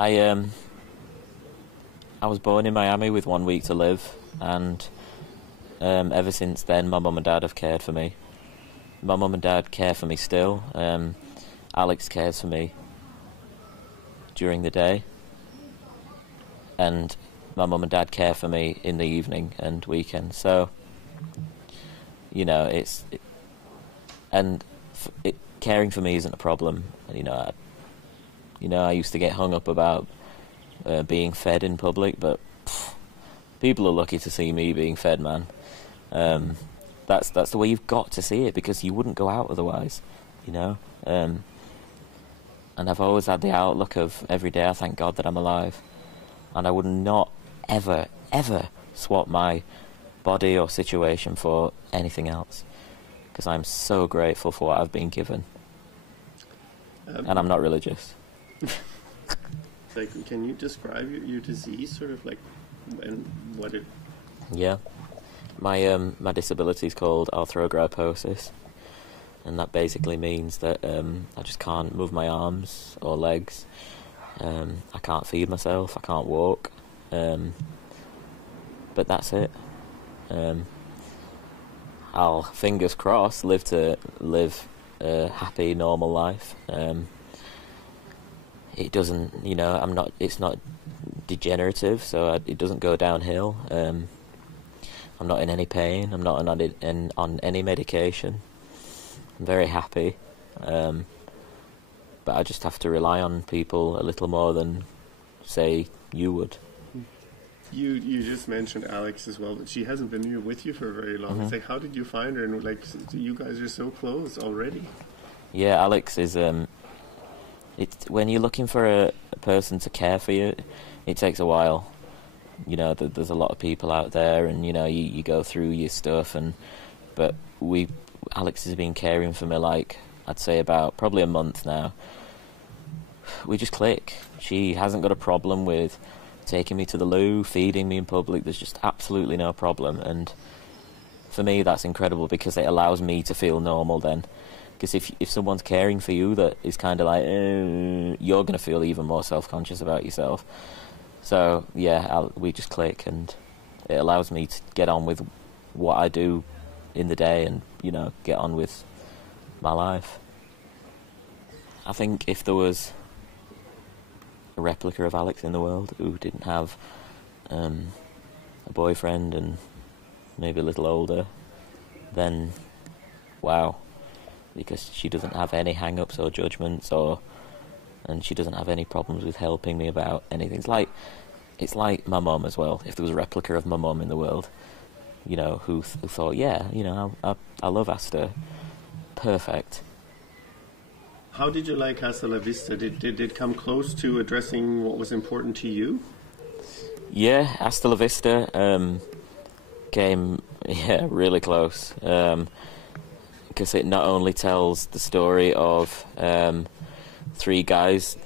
I I was born in Miami with 1 week to live, and ever since then, my mum and dad have cared for me. My mum and dad care for me still. Alex cares for me during the day, and my mum and dad care for me in the evening and weekends. So, you know, caring for me isn't a problem. I used to get hung up about being fed in public, but people are lucky to see me being fed, man. That's the way you've got to see it, because you wouldn't go out otherwise, you know. And I've always had the outlook of every day I thank God that I'm alive, and I would not ever swap my body or situation for anything else, because I'm so grateful for what I've been given. And I'm not religious. Like, can you describe your disease, sort of like, and what it? Yeah, my disability is called arthrogryposis, and that basically means that I just can't move my arms or legs. I can't feed myself. I can't walk. But that's it. I'll, fingers crossed, live a happy, normal life. It doesn't, it's not degenerative, so it doesn't go downhill. I'm not in any pain. I'm not on any medication. I'm very happy. But I just have to rely on people a little more than, say, you would. You just mentioned Alex as well, but she hasn't been with you for very long. Mm-hmm. It's like, how did you find her? And like, you guys are so close already. Yeah, Alex is. When you're looking for a person to care for you, it takes a while. You know, there's a lot of people out there, and you go through your stuff, but Alex has been caring for me, like, I'd say about probably a month now. We just click. She hasn't got a problem with taking me to the loo, feeding me in public. There's just absolutely no problem, and for me that's incredible, because it allows me to feel normal then. Because if someone's caring for you, that is kind of like, you're going to feel even more self-conscious about yourself. So yeah, we just click, and it allows me to get on with what I do in the day, and get on with my life. I think if there was a replica of Alex in the world who didn't have a boyfriend and maybe a little older, then wow, because she doesn't have any hang-ups or judgments, and she doesn't have any problems with helping me about anything. It's like my mum as well. If there was a replica of my mum in the world, who thought, yeah, I love Asta, perfect. How did you like Hasta La Vista? Did it come close to addressing what was important to you? Yeah, Hasta La Vista came really close, because it not only tells the story of 3 guys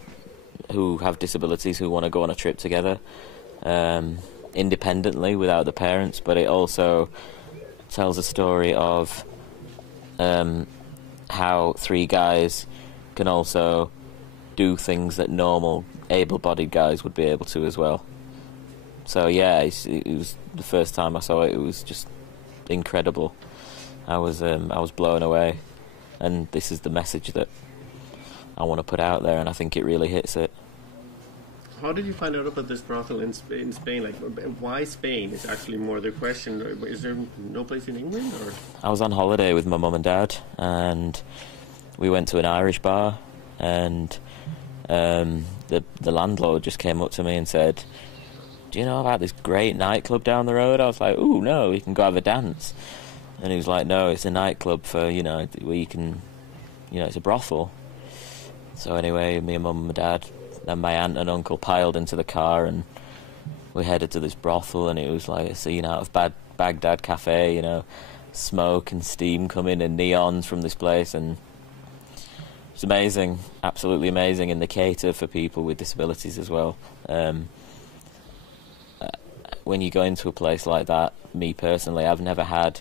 who have disabilities who want to go on a trip together independently without the parents, but it also tells a story of how 3 guys can also do things that normal able-bodied guys would be able to as well. So yeah, it was the first time I saw it. It was just incredible. I was blown away, and this is the message that I want to put out there, and I think it really hits it. How did you find out about this brothel in Spain? Like, why Spain is actually more the question. Is there no place in England? Or? I was on holiday with my mum and dad, and we went to an Irish bar, and the landlord just came up to me and said, "Do you know about this great nightclub down the road?" I was like, "Ooh, no, we can go have a dance." And he was like, "No, it's a nightclub for, where you can, it's a brothel." So anyway, me and mum and dad and my aunt and uncle piled into the car, and we headed to this brothel, and it was like a scene out of Baghdad Cafe, smoke and steam coming and neons from this place, and it's amazing, absolutely amazing, and they cater for people with disabilities as well. When you go into a place like that, me personally, I've never had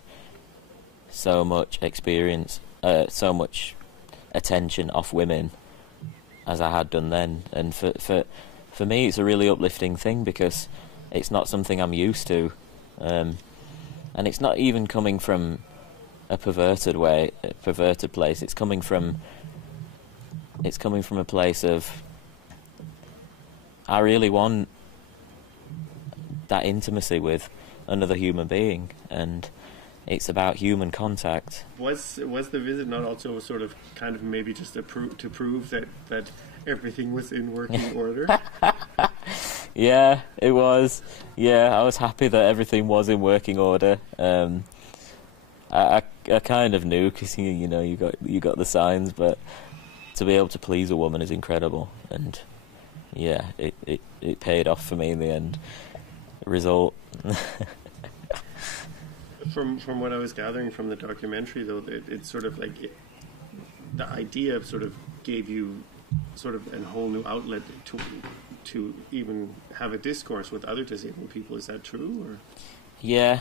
so much experience, so much attention off women as I had done then, and for for me, it's a really uplifting thing because it's not something I'm used to, and it's not even coming from a perverted place. It's coming from a place of, I really want that intimacy with another human being, and it's about human contact. Was the visit not also sort of kind of maybe just to prove that everything was in working order? Yeah, it was. Yeah, I was happy that everything was in working order. I kind of knew because you got the signs, but to be able to please a woman is incredible, and yeah, it paid off for me in the end. Result. From what I was gathering from the documentary, though, it's sort of like the idea of sort of gave you sort of a whole new outlet to even have a discourse with other disabled people. Is that true? Or? Yeah,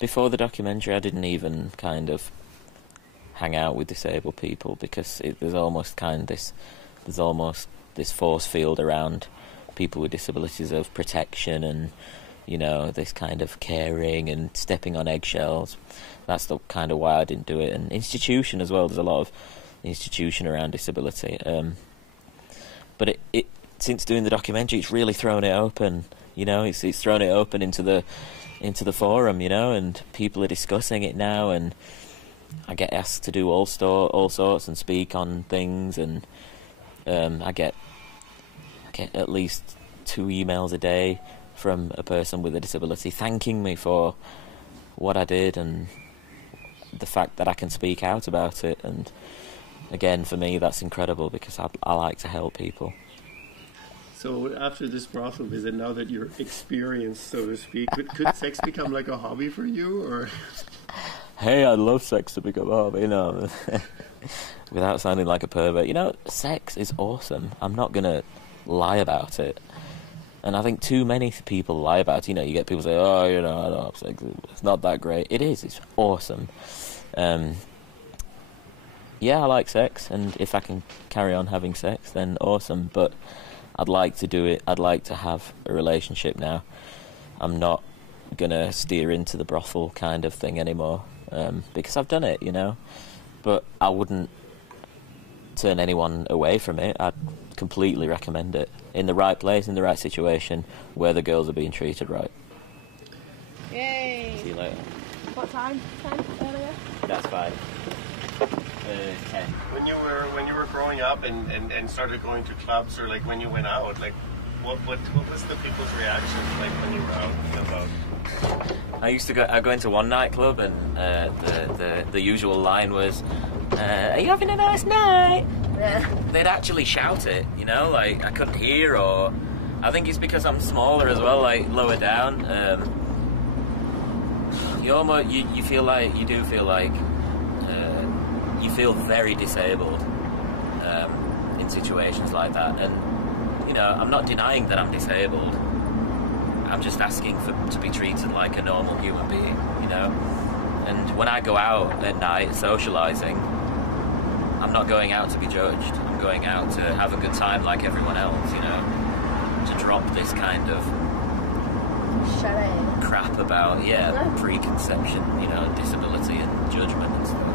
before the documentary, I didn't even kind of hang out with disabled people because there's almost this force field around people with disabilities of protection and, this kind of caring and stepping on eggshells. That's the kind of why I didn't do it. And institution as well. There's a lot of institution around disability. But it since doing the documentary, it's really thrown it open. It's thrown it open into the forum. And people are discussing it now, and I get asked to do all sorts and speak on things, and I get at least 2 emails a day from a person with a disability thanking me for what I did and the fact that I can speak out about it. And again, for me, that's incredible because I like to help people. So after this brothel visit, now that you're experienced, so to speak, could sex become like a hobby for you, or? Hey, I'd love sex to become a hobby, without sounding like a pervert. Sex is awesome. I'm not going to lie about it. And I think too many people lie about it. You get people say, oh, I don't have sex. It's not that great. It is. It's awesome. Yeah, I like sex, and if I can carry on having sex, then awesome. But I'd like to do it. I'd like to have a relationship now. I'm not going to steer into the brothel kind of thing anymore because I've done it, But I wouldn't turn anyone away from it. I'd completely recommend it in the right place, in the right situation, where the girls are being treated right. Yay! See you later. What time? 10 earlier? That's fine. 10. When you were growing up and started going to clubs, or like when you went out, like what was the people's reaction like when you were out and about? I used to go into one nightclub, and the usual line was, "Are you having a nice night?" They'd actually shout it, like I couldn't hear, or I think it's because I'm smaller as well, like lower down. You feel like you feel very disabled in situations like that, and I'm not denying that I'm disabled. I'm just asking to be treated like a normal human being, And when I go out at night socialising, I'm not going out to be judged. I'm going out to have a good time like everyone else, To drop this kind of crap about, preconception, disability and judgment and stuff.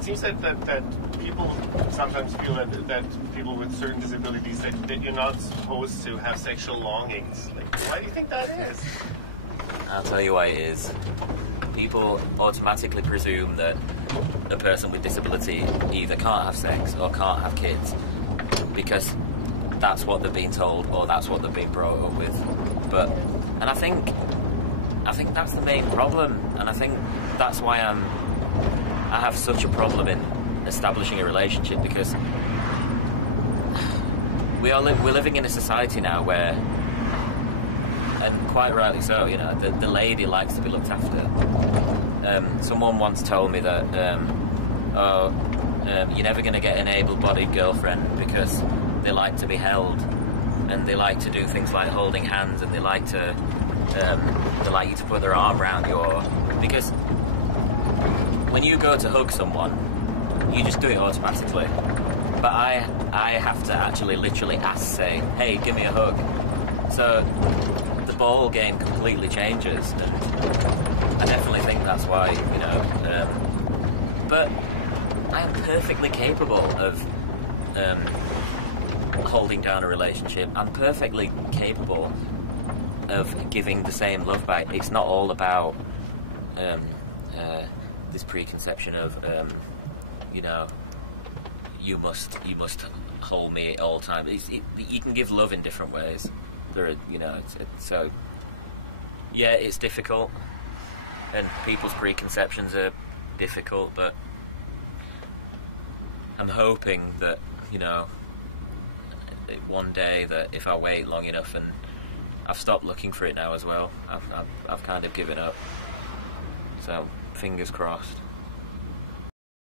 It seems that people sometimes feel that people with certain disabilities, that you're not supposed to have sexual longings. Like, why do you think that is? I'll tell you why it is. People automatically presume that a person with disability either can't have sex or can't have kids because that's what they're being told or that's what they're being brought up with. And I think that's the main problem, and I think that's why I have such a problem in establishing a relationship, because we're living in a society now where, and quite rightly so, the lady likes to be looked after. Someone once told me that you're never going to get an able-bodied girlfriend because they like to be held, and they like to do things like holding hands, and they like you to put their arm around you, because when you go to hug someone, you just do it automatically. But I have to actually literally say, hey, give me a hug. So the ball game completely changes, and I definitely think that's why, you know. But I am perfectly capable of holding down a relationship. I'm perfectly capable of giving the same love back. It's not all about this preconception of you know, you must hold me all the time. You can give love in different ways. There are, you know, so yeah, it's difficult, and people's preconceptions are difficult, but I'm hoping that, you know, one day that if I wait long enough, and I've stopped looking for it now as well. I've kind of given up. So fingers crossed.